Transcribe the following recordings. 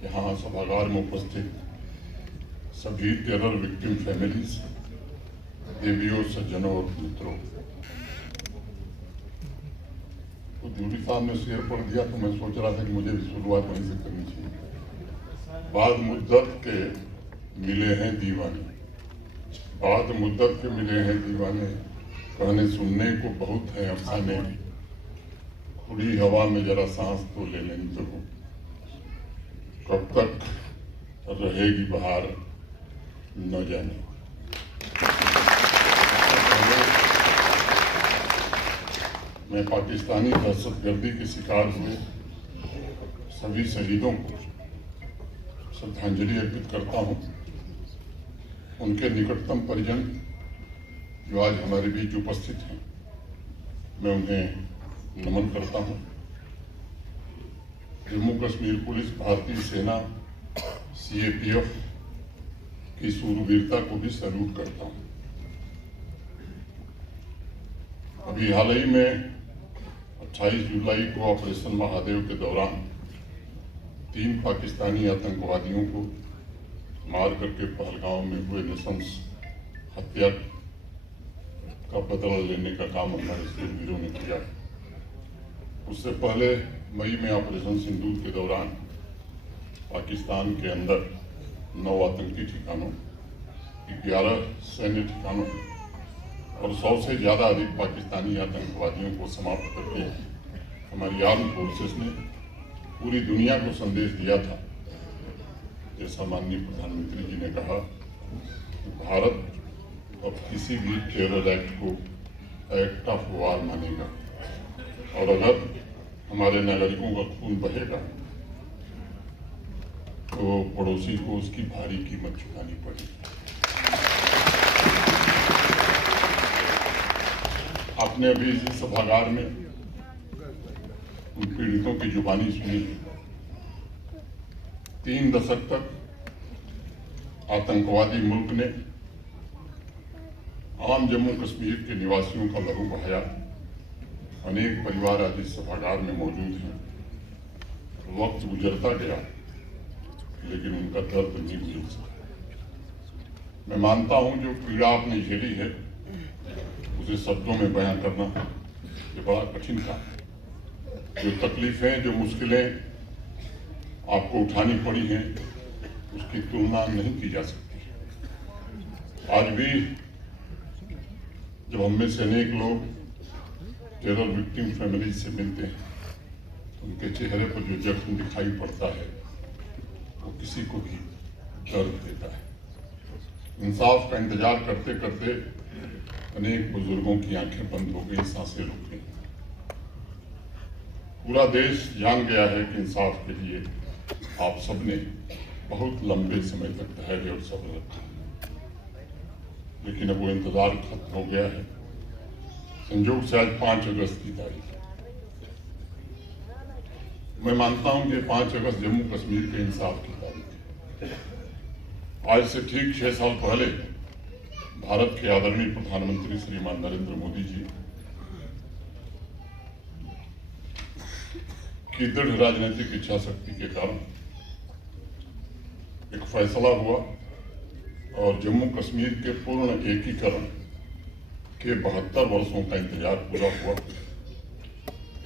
यहाँ सभागार में उपस्थित सभी टेरर विक्टिम फैमिलीज, देवियों, सज्जनों और मित्रों। तो ड्यूटी साहब ने शेयर पढ़ दिया तो मैं सोच रहा था कि मुझे भी शुरुआत वहीं से करनी चाहिए। बाद मुद्दत के मिले हैं दीवाने, बाद मुद्दत के मिले हैं दीवाने, कहने सुनने को बहुत है अफसाने, खुली हवा में जरा सांस तो ले लेनी तो हो, कब तक रहेगी बहार न जाने। मैं पाकिस्तानी दहशतगर्दी के शिकार हुए सभी शहीदों को श्रद्धांजलि अर्पित करता हूं। उनके निकटतम परिजन जो आज हमारे बीच उपस्थित हैं, मैं उन्हें नमन करता हूं। जम्मू कश्मीर पुलिस, भारतीय सेना, सीएपीएफ की शूरवीरता को भी सैल्यूट करता हूं। अभी हाल ही में 28 जुलाई को ऑपरेशन महादेव के दौरान 3 पाकिस्तानी आतंकवादियों को मार करके पहलगांव में हुए नृशंस हत्या का बदला लेने का काम हमारे शूरवीरों ने किया। उससे पहले मई में ऑपरेशन सिंदूर के दौरान पाकिस्तान के अंदर 9 आतंकी ठिकानों, 11 सैन्य ठिकानों और 100 से ज़्यादा अधिक पाकिस्तानी आतंकवादियों को समाप्त करके हमारी आर्म फोर्सेस ने पूरी दुनिया को संदेश दिया था। जैसा माननीय प्रधानमंत्री जी ने कहा कि भारत अब किसी भी टेरर एक्ट को एक्ट ऑफ वॉर मानेगा और अगर हमारे नागरिकों का खून बहेगा तो पड़ोसी को उसकी भारी कीमत चुकानी पड़ेगी। आपने अभी इस सभागार में उन पीड़ितों की जुबानी सुनी। 3 दशक तक आतंकवादी मुल्क ने आम जम्मू कश्मीर के निवासियों का लहू बहाया। अनेक परिवार आज इस सभागार में मौजूद हैं। वक्त गुजरता गया लेकिन उनका दर्द नहीं भूल सका। मैं मानता हूं जो पीड़ा आपने झेली है उसे शब्दों में बयां करना ये बड़ा कठिन काम है। जो तकलीफें, जो मुश्किलें आपको उठानी पड़ी हैं उसकी तुलना नहीं की जा सकती। आज भी जब हम में से अनेक लोग टेरर विक्टिम फैमिली से मिलते हैं तो उनके चेहरे पर जो जख्म दिखाई पड़ता है वो किसी को भी दर्द देता है। इंसाफ का इंतजार करते करते अनेक बुजुर्गों की आंखें बंद हो गई, सांसें रुक गई। पूरा देश जान गया है कि इंसाफ के लिए आप सबने बहुत लंबे समय तक धैर्य और सब्र रखा, लेकिन अब वो इंतजार खत्म हो गया है। संयोग से आज 5 अगस्त की तारीख है। मैं मानता हूं कि 5 अगस्त जम्मू कश्मीर के इंसाफ की तारीख है। आज से ठीक 6 साल पहले भारत के आदरणीय प्रधानमंत्री श्रीमान नरेंद्र मोदी जी की दृढ़ राजनीतिक इच्छा शक्ति के कारण एक फैसला हुआ और जम्मू कश्मीर के पूर्ण एकीकरण के 72 वर्षों का इंतजार पूरा हुआ।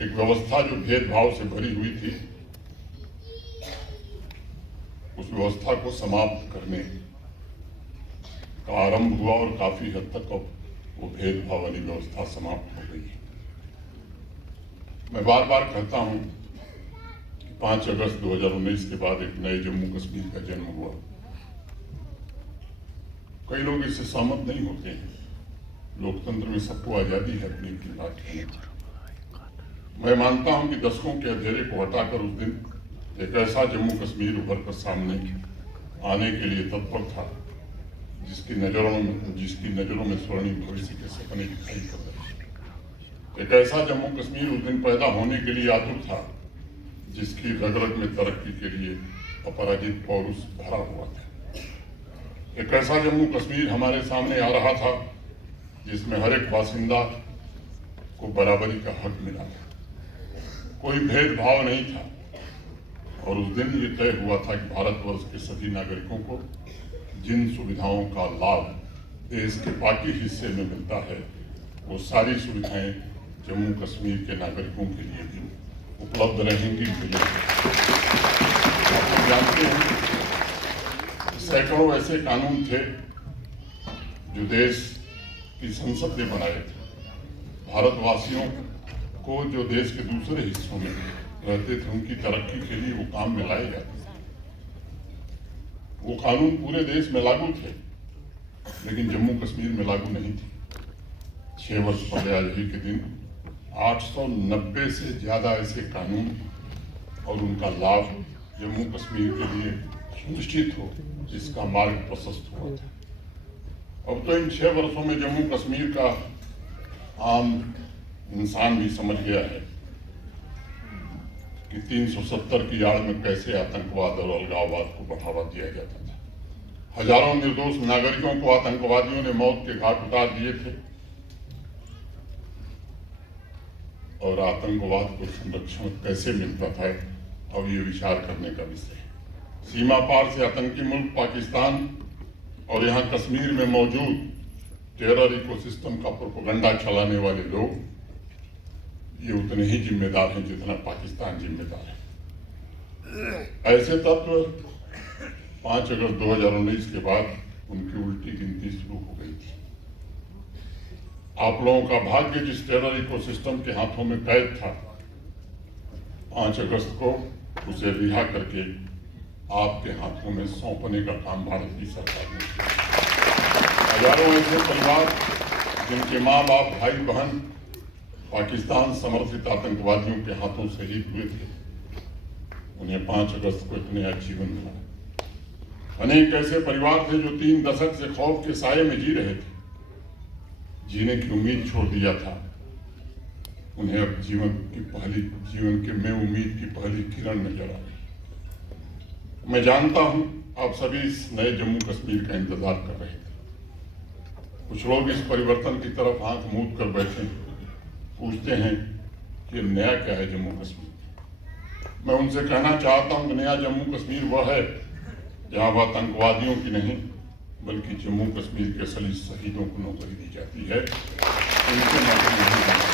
एक व्यवस्था जो भेदभाव से भरी हुई थी उस व्यवस्था को समाप्त करने का आरंभ हुआ और काफी हद तक अब वो भेदभाव वाली व्यवस्था समाप्त हो गई है। मैं बार बार कहता हूं कि 5 अगस्त 2019 के बाद एक नए जम्मू कश्मीर का जन्म हुआ। कई लोग इससे सहमत नहीं होते हैं। लोकतंत्र में सबको आजादी है अपनी अपनी बात कहने की। मैं मानता हूं कि दशकों के अंधेरे को हटाकर उस दिन एक ऐसा जम्मू कश्मीर उभर कर सामने आने के लिए तत्पर था जिसकी नजरों में स्वर्णिम भविष्य के सपने दिखाई पड़ रहे। एक ऐसा जम्मू कश्मीर उस दिन पैदा होने के लिए आतुर था जिसकी रग रग में तरक्की के लिए अपराजित पौरुष भरा हुआ था। एक ऐसा जम्मू कश्मीर हमारे सामने आ रहा था जिसमें हर एक बासिंदा को बराबरी का हक मिला था। कोई भेदभाव नहीं था। और उस दिन ये तय हुआ था कि भारतवर्ष के सभी नागरिकों को जिन सुविधाओं का लाभ देश के बाकी हिस्से में मिलता है वो सारी सुविधाएं जम्मू कश्मीर के नागरिकों के लिए भी उपलब्ध रहेंगी। आप लोग जानते हैं सैकड़ों ऐसे कानून थे जो देश की संसद ने बनाए थे। भारतवासियों को जो देश के दूसरे हिस्सों में रहते थे उनकी तरक्की के लिए वो काम में लाए जाते थे। वो कानून पूरे देश में लागू थे लेकिन जम्मू कश्मीर में लागू नहीं थे। 6 वर्ष पहले आज ही के दिन 890 से ज्यादा ऐसे कानून और उनका लाभ जम्मू कश्मीर के लिए सुनिश्चित हो इसका मार्ग प्रशस्त हुआ था। अब तो इन 6 वर्षों में जम्मू कश्मीर का आम इंसान भी समझ गया है कि 370 की आड़ में कैसे आतंकवाद और अलगाववाद को बढ़ावा दिया जाता था। हजारों निर्दोष नागरिकों को आतंकवादियों ने मौत के घाट उतार दिए थे और आतंकवाद को संरक्षण कैसे मिलता था अब ये विचार करने का विषय है। सीमा पार से आतंकी मुल्क पाकिस्तान और यहाँ कश्मीर में मौजूद टेरर इकोसिस्टम का प्रोपेगेंडा चलाने वाले लोग ये उतने ही जिम्मेदार हैं जितना पाकिस्तान जिम्मेदार है। ऐसे तत्व 5 अगस्त 2019 के बाद उनकी उल्टी गिनती शुरू हो गई थी। आप लोगों का भाग्य जिस टेरर इकोसिस्टम के हाथों में कैद था 5 अगस्त को उसे रिहा करके आपके हाथों में सौंपने का काम भारत की सरकार ने किया। हजारों ऐसे परिवार जिनके माँ बाप भाई बहन पाकिस्तान समर्थित आतंकवादियों के हाथों शहीद हुए थे उन्हें 5 अगस्त को इतने आजीवन मिला। अनेक ऐसे परिवार थे जो 3 दशक से खौफ के साये में जी रहे थे, जीने की उम्मीद छोड़ दिया था। उन्हें अब जीवन के में उम्मीद की पहली किरण नजर आ रही। मैं जानता हूं आप सभी इस नए जम्मू कश्मीर का इंतजार कर रहे थे। कुछ लोग इस परिवर्तन की तरफ आंख मूंद कर बैठे पूछते हैं कि नया क्या है जम्मू कश्मीर। मैं उनसे कहना चाहता हूं कि नया जम्मू कश्मीर वह है जहां वह आतंकवादियों की नहीं बल्कि जम्मू कश्मीर के असली शहीदों को नौकरी दी जाती है, उनके नौकरी नहीं जाती।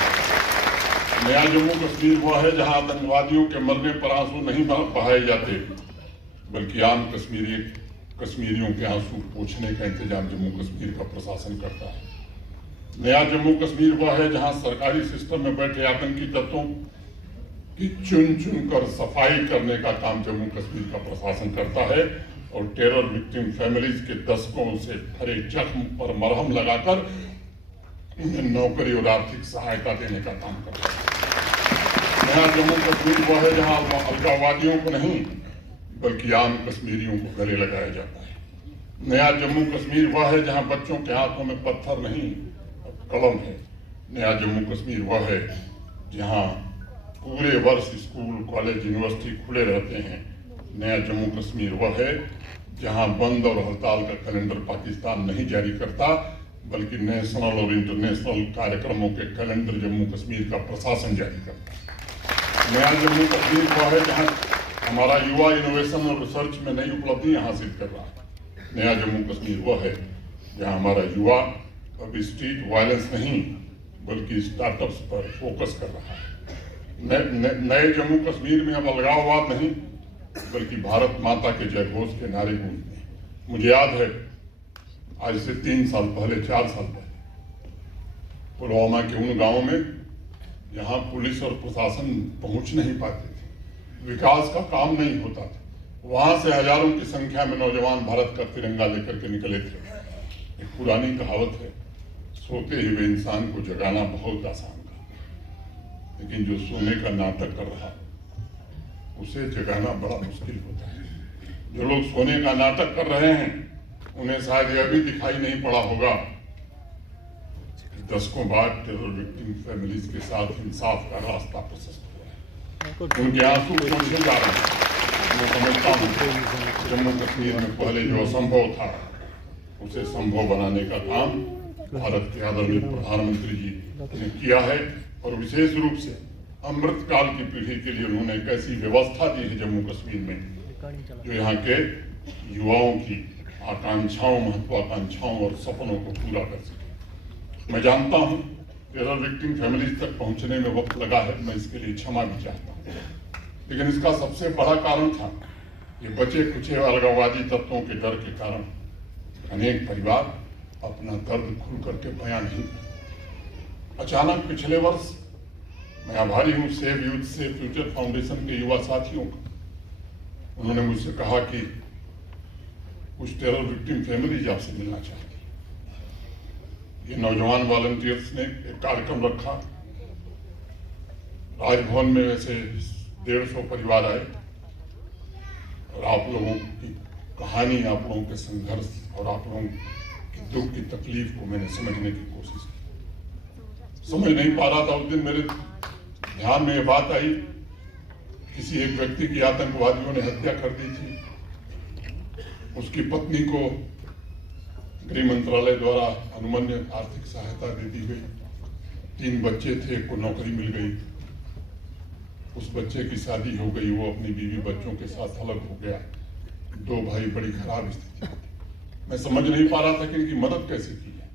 नया जम्मू कश्मीर वह है जहां आतंकवादियों के मरने पर आंसू नहीं बहाए जाते बल्कि आम कश्मीरियों के आंसू पोंछने का इंतजाम जम्मू कश्मीर का प्रशासन करता है। नया जम्मू कश्मीर वह है जहां सरकारी सिस्टम में बैठे आतंकी तत्वों की चुन चुन कर सफाई करने का काम जम्मू कश्मीर का प्रशासन करता है और टेरर विक्टिम फैमिलीज के दशकों से भरे जख्म पर मरहम लगाकर उन्हें नौकरी और आर्थिक सहायता देने का काम करता है। नया जम्मू कश्मीर वह है जहां अलगाववादियों को नहीं बल्कि आम कश्मीरियों को गले लगाया जाता है। नया जम्मू कश्मीर वह है जहां बच्चों के हाथों में पत्थर नहीं कलम है। नया जम्मू कश्मीर वह है जहां पूरे वर्ष स्कूल कॉलेज यूनिवर्सिटी खुले रहते हैं। नया जम्मू कश्मीर वह है जहां बंद और हड़ताल का कैलेंडर पाकिस्तान नहीं जारी करता बल्कि नेशनल और इंटरनेशनल कार्यक्रमों के कैलेंडर जम्मू कश्मीर का प्रशासन जारी करता है। नया जम्मू कश्मीर वह है जहां हमारा युवा इनोवेशन और रिसर्च में नई उपलब्धियां हासिल कर रहा है। नया जम्मू कश्मीर वह है जहां हमारा युवा अब स्ट्रीट वायलेंस नहीं बल्कि स्टार्टअप्स पर फोकस कर रहा है। नए जम्मू कश्मीर में अब अलगाववाद नहीं बल्कि भारत माता के जयघोष के नारे गूंजते हैं। मुझे याद है आज से 3 साल पहले 4 साल पहले पुलवामा के उन गांवों में जहां पुलिस और प्रशासन पहुंच नहीं पाते थे, विकास का काम नहीं होता था, वहां से हजारों की संख्या में नौजवान भारत का तिरंगा लेकर के निकले थे। एक पुरानी कहावत है, सोते हुए इंसान को जगाना बहुत आसान था लेकिन जो सोने का नाटक कर रहा उसे जगाना बड़ा मुश्किल होता है। जो लोग सोने का नाटक कर रहे हैं उन्हें शायद यह भी दिखाई नहीं पड़ा होगा कि दशकों बाद टेरर विक्टिम फैमिलीज के साथ इंसाफ का रास्ता प्रशस्त हुआ है। उनके आंसू पोंछे जा रहे हैं। मैं समझता हूँ जम्मू कश्मीर में पहले जो असंभव था उसे संभव बनाने का काम भारत के आदरणीय प्रधानमंत्री जी ने किया है और विशेष रूप से अमृतकाल की पीढ़ी के लिए उन्होंने एक ऐसी व्यवस्था दी है जम्मू कश्मीर में जो यहाँ के युवाओं की आकांक्षाओं, महत्वाकांक्षाओं और सपनों को पूरा कर सके। मैं जानता हूँ टेरर विक्टिम फैमिलीज तक पहुंचने में वक्त लगा है, मैं इसके लिए क्षमा भी चाहता हूँ, लेकिन इसका सबसे बड़ा कारण था ये बचे कुचे अलगाववादी तत्वों के डर के कारण अनेक परिवार अपना दर्द खुल करके बयान नहीं करते। अचानक पिछले वर्ष मैं आभारी हूँ save youth save future foundation के युवा साथियों का। उन्होंने मुझसे कहा कि कुछ टेरर विक्टिम फैमिलीज आपसे मिलना चाहती। ये नौजवान वॉलंटियर्स ने एक कार्यक्रम रखा। राजभवन में वैसे 150 परिवार आए और आप लोगों की कहानी, आप लोगों के संघर्ष और आप लोगों की दुख की तकलीफ को मैंने समझने की कोशिश की। समझ नहीं पा रहा था उस दिन, मेरे ध्यान में ये बात आई, किसी एक व्यक्ति की आतंकवादियों ने हत्या कर दी थी। उसकी पत्नी को गृह मंत्रालय द्वारा अनुमन्य आर्थिक सहायता दे दी गई। 3 बच्चे थे, एक को नौकरी मिल गई। उस बच्चे की शादी हो गई, वो अपनी बीवी बच्चों के साथ अलग हो गया। 2 भाई, बड़ी खराब स्थिति। मैं समझ नहीं पा रहा था कि इनकी मदद कैसे की जाए।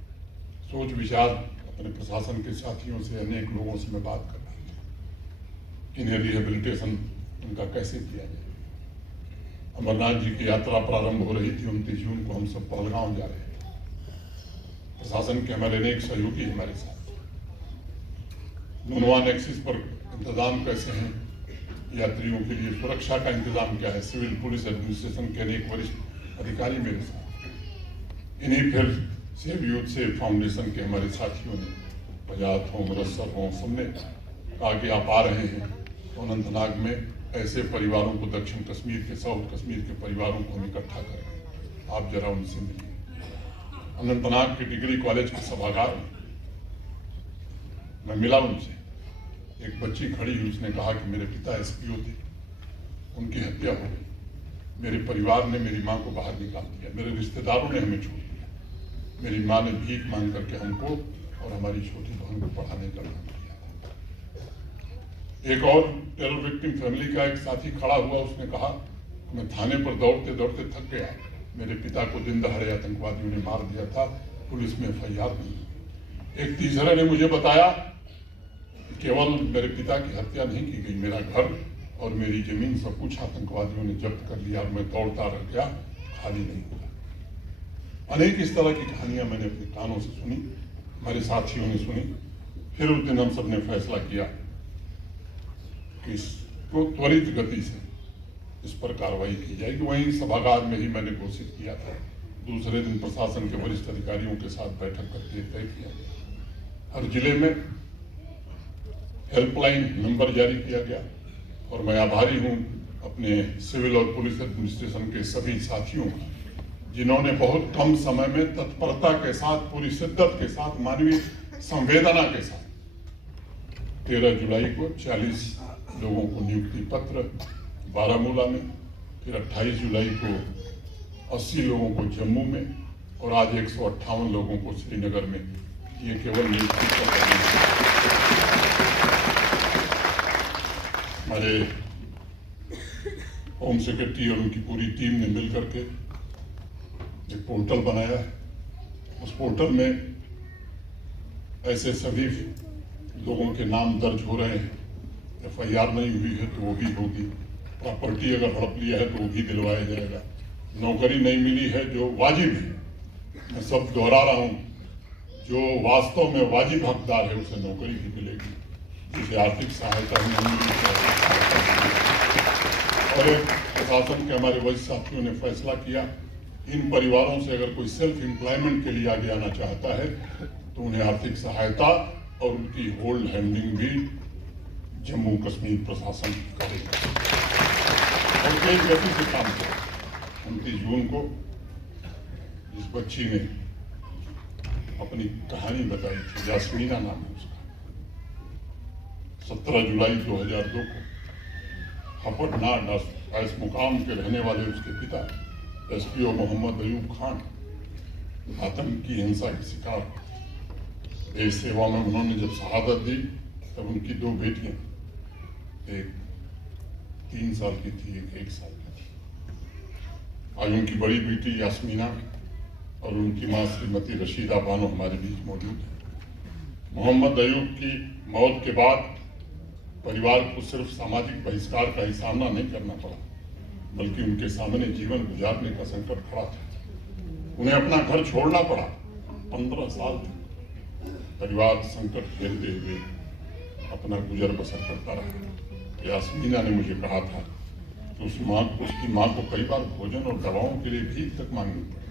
सोच विचार अपने प्रशासन के साथियों से, अनेक लोगों से मैं बात कर रहा था, इन्हें रिहेबिलिटेशन उनका कैसे किया जाए। अमरनाथ जी की यात्रा प्रारंभ हो रही थी, 29 जून को हम सब पहलगांव जा रहे थे। प्रशासन के हमारे अनेक सहयोगी हमारे साथ। नुनवान एक्सिस पर इंतजाम कैसे हैं, यात्रियों के लिए सुरक्षा का इंतजाम क्या है, सिविल पुलिस एडमिनिस्ट्रेशन के अनेक वरिष्ठ अधिकारी मेरे साथ। इन्हीं फिर सेव यूथ सेव फाउंडेशन के हमारे साथियों ने, बजात हों, मुरस्सर हों, सबने कहा कि आप आ रहे हैं तो अनंतनाग में ऐसे परिवारों को, दक्षिण कश्मीर के, साउथ कश्मीर के परिवारों को हम इकट्ठा करें, आप जरा उनसे मिलिए। अनंतनाग के डिग्री कॉलेज के सभागार में मैं मिला उनसे। एक बच्ची खड़ी हुई, उसने कहा कि मेरे पिता एसपीओ थे, उनकी हत्या हो गई, मेरे परिवार ने मेरी माँ को बाहर निकाल दिया, मेरे रिश्तेदारों ने हमें छोड़ दिया, मेरी माँ ने भीख मांग करके हमको और हमारी छोटी बहन को पढ़ाने का काम किया। एक और टेरर विक्टिम फैमिली का एक साथी खड़ा हुआ, उसने कहा मैं थाने पर दौड़ते दौड़ते थक गया, मेरे पिता को दिन दहाड़े आतंकवादियों ने मार दिया था, पुलिस में FIR नहीं। एक तीसरे ने मुझे बताया केवल मेरे पिता की हत्या नहीं की गई, मेरा घर और मेरी जमीन सब कुछ आतंकवादियों ने जब्त कर लिया और मैं दौड़ता रह गया, खाली नहीं हुआ। अनेक इस तरह की कहानियां मैंने अपने कानों से सुनी, हमारे साथियों ने सुनी। फिर उस दिन हम सब ने फैसला किया कि इसको त्वरित गति से इस पर कार्रवाई की जाएगी। वहीं सभागार में ही मैंने घोषित किया था। दूसरे दिन प्रशासन के वरिष्ठ अधिकारियों के साथ बैठक करके तय किया गया। हर जिले में हेल्पलाइन नंबर जारी किया गया और मैं आभारी हूं अपने सिविल और पुलिस एडमिनिस्ट्रेशन के सभी साथियों का, जिन्होंने बहुत कम समय में तत्परता के साथ, पूरी शिद्दत के साथ, मानवीय संवेदना के साथ 13 जुलाई को 40 लोगों को नियुक्ति पत्र बारामूला में, फिर 28 जुलाई को 80 लोगों को जम्मू में और आज 158 लोगों को श्रीनगर में। ये केवल नियुक्ति पत्र। हमारे होम सेक्रेटरी और उनकी पूरी टीम ने मिलकर के एक पोर्टल बनाया है। उस पोर्टल में ऐसे सभी लोगों के नाम दर्ज हो रहे हैं। FIR नहीं हुई है तो वो भी होगी, प्रॉपर्टी अगर हड़प लिया है तो वो भी दिलवाया जाएगा, नौकरी नहीं मिली है जो वाजिब है, मैं सब दोहरा रहा हूँ, जो वास्तव में वाजिब हकदार है उसे नौकरी भी मिलेगी, जिसे आर्थिक सहायता नहीं मिली और एक प्रशासन के हमारे वरिष्ठ साथियों ने फैसला किया, इन परिवारों से अगर कोई सेल्फ एम्प्लॉयमेंट के लिए आगे आना चाहता है तो उन्हें आर्थिक सहायता और उनकी होल्ड हैंडलिंग भी जम्मू कश्मीर प्रशासन करेगा और तेज गति से काम करेगा। 29 जून को इस बच्ची ने अपनी कहानी बताई थी, यास्मीना नाम है उसका। 17 जुलाई 2002 को हपटनाड इस मुकाम के रहने वाले उसके पिता SPO मोहम्मद अयूब खान आतंक की हिंसा के शिकार। देश सेवा में उन्होंने जब शहादत दी तब उनकी 2 बेटियां एक 3 साल की थी, एक 1 साल की थी। आज उनकी बड़ी बेटी यास्मीना और उनकी मां श्रीमती रशीदा बानो हमारे बीच मौजूद है। मोहम्मद अयूब की मौत के बाद परिवार को सिर्फ सामाजिक बहिष्कार का ही सामना नहीं करना पड़ा, बल्कि उनके सामने जीवन गुजारने का संकट खड़ा था। उन्हें अपना घर छोड़ना पड़ा। 15 साल परिवार संकट झेलते हुए अपना गुजर बसर करता रहा। यास्मीना ने मुझे कहा था कि उसकी माँ को कई बार भोजन और दवाओं के लिए भीख तक मांगनी पड़ी।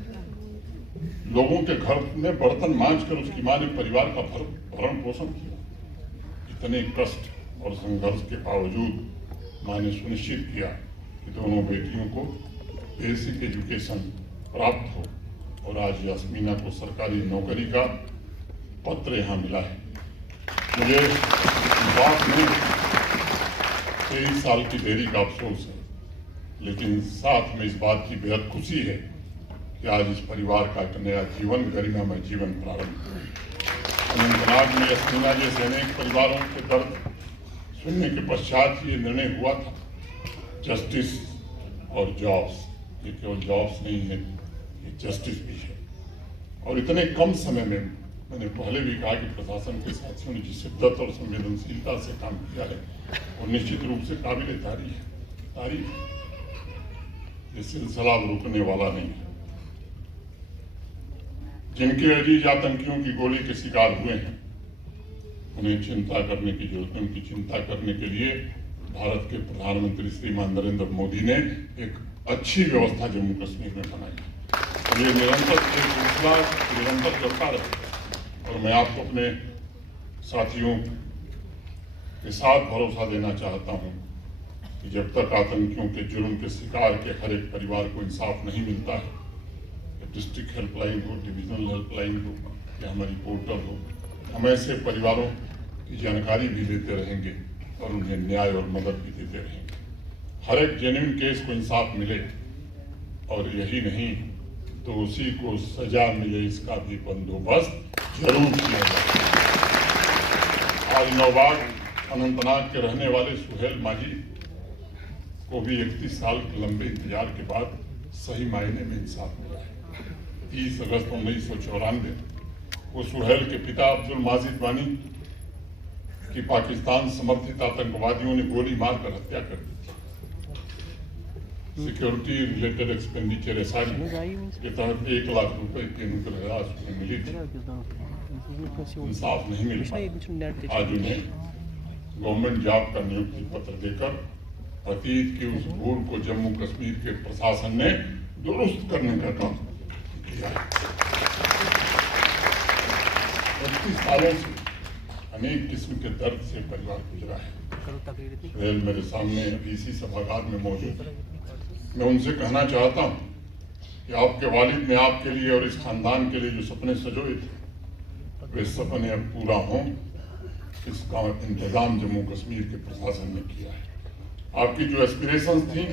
लोगों के घर में बर्तन मांझ कर उसकी माँ ने परिवार का भरण पोषण किया। इतने कष्ट और संघर्ष के बावजूद माँ ने सुनिश्चित किया कि दोनों बेटियों को बेसिक एजुकेशन प्राप्त हो और आज यास्मीना को सरकारी नौकरी का पत्र यहाँ मिला है। मुझे बात में 23 साल की देरी का अफसोस है, लेकिन साथ में इस बात की बेहद खुशी है कि आज इस परिवार का एक नया जीवन, गरिमामय जीवन प्रारंभ हुआ। अनंतनाग में यास्मीना जैसे अनेक परिवारों के दर्द सुनने के पश्चात ये निर्णय हुआ था। जस्टिस और जॉब्स, ये केवल जॉब्स नहीं है, ये जस्टिस भी है। और इतने कम समय में मैंने पहले भी कहा कि प्रशासन के साथियों ने जिस शिद्दत और संवेदनशीलता से काम किया है और निश्चित रूप से काबिल तारीफ। ये सिलसिला रुकने वाला नहीं है। जिनके अजीज आतंकियों की गोली के शिकार हुए हैं, उन्हें चिंता करने की जरूरत है। उनकी चिंता करने के लिए भारत के प्रधानमंत्री श्रीमान नरेंद्र मोदी ने एक अच्छी व्यवस्था जम्मू कश्मीर में बनाई। ये निरंतर चलता रहेगा। और मैं आपको अपने साथियों के साथ भरोसा देना चाहता हूं कि जब तक आतंकियों के जुर्म के शिकार के हर एक परिवार को इंसाफ नहीं मिलता है, डिस्ट्रिक्ट हेल्पलाइन हो, डिविजनल हेल्पलाइन हो या हमारी पोर्टल हो, हम ऐसे परिवारों की जानकारी भी देते रहेंगे और उन्हें न्याय और मदद भी देते रहेंगे। हर एक जेन्युइन केस को इंसाफ मिले और यही नहीं, दोषी को सजा मिले, इसका भी बंदोबस्त जरूर किया जाए। आज नौबाग अनंतनाग के रहने वाले सुहेल माजी को भी 31 साल के लंबे इंतजार के बाद सही मायने में इंसाफ मिला है। 30 अगस्त 1994 को सुहेल के पिता अब्दुल माजिद वानी की पाकिस्तान समर्थित आतंकवादियों ने गोली मारकर हत्या कर दी थी। सिक्योरिटी रिलेटेड एक्सपेंडिचर एसआरई के तहत 1 लाख रुपए की अनुग्रह राशि उन्हें मिली थी। इंसाफ नहीं मिल पाया। आज उन्हें गवर्नमेंट जॉब का नियुक्ति पत्र देकर अतीत की उस भूल को जम्मू कश्मीर के प्रशासन ने दुरुस्त करने का काम किया है। 25 सालों से अनेक किस्म के दर्द से परिवार गुजरा है। सुहेल मेरे सामने इसी सभागार में मौजूद है। मैं उनसे कहना चाहता हूं कि आपके वालिद ने आपके लिए और इस खानदान के लिए जो सपने सजोए थे, वे सपने अब पूरा हों, इसका इंतजाम जम्मू कश्मीर के प्रशासन ने किया है। आपकी जो एस्पिरेशंस थी,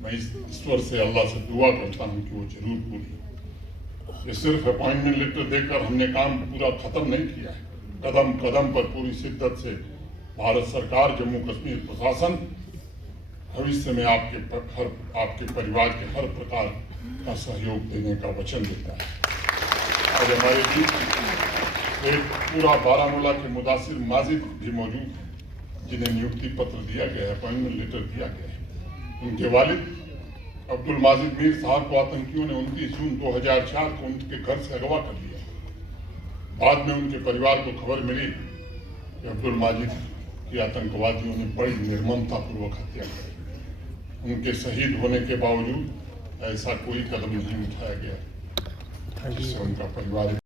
मैं इस ईश्वर से, अल्लाह से दुआ करता हूं कि वो जरूर पूरी हो। ये सिर्फ अपॉइंटमेंट लेटर देकर हमने काम पूरा खत्म नहीं किया है। कदम कदम पर पूरी शिद्दत से भारत सरकार, जम्मू कश्मीर प्रशासन भविष्य में आपके परिवार के हर प्रकार का सहयोग देने का वचन देता है। आज हमारे बीच एक पूरा बारामूला के मुदासिर माजिद भी मौजूद है, जिन्हें नियुक्ति पत्र दिया गया है, अपॉइंटमेंट लेटर दिया गया है। उनके वालिद अब्दुल माजिद मीर साहब को आतंकियों ने 29 जून 2004 को उनके घर से अगवा कर लिया। बाद में उनके परिवार को खबर मिली कि अब्दुल माजिद की आतंकवादियों ने बड़ी निर्ममतापूर्वक हत्या की। उनके शहीद होने के बावजूद ऐसा कोई कदम नहीं उठाया गया जिससे उनका परिवार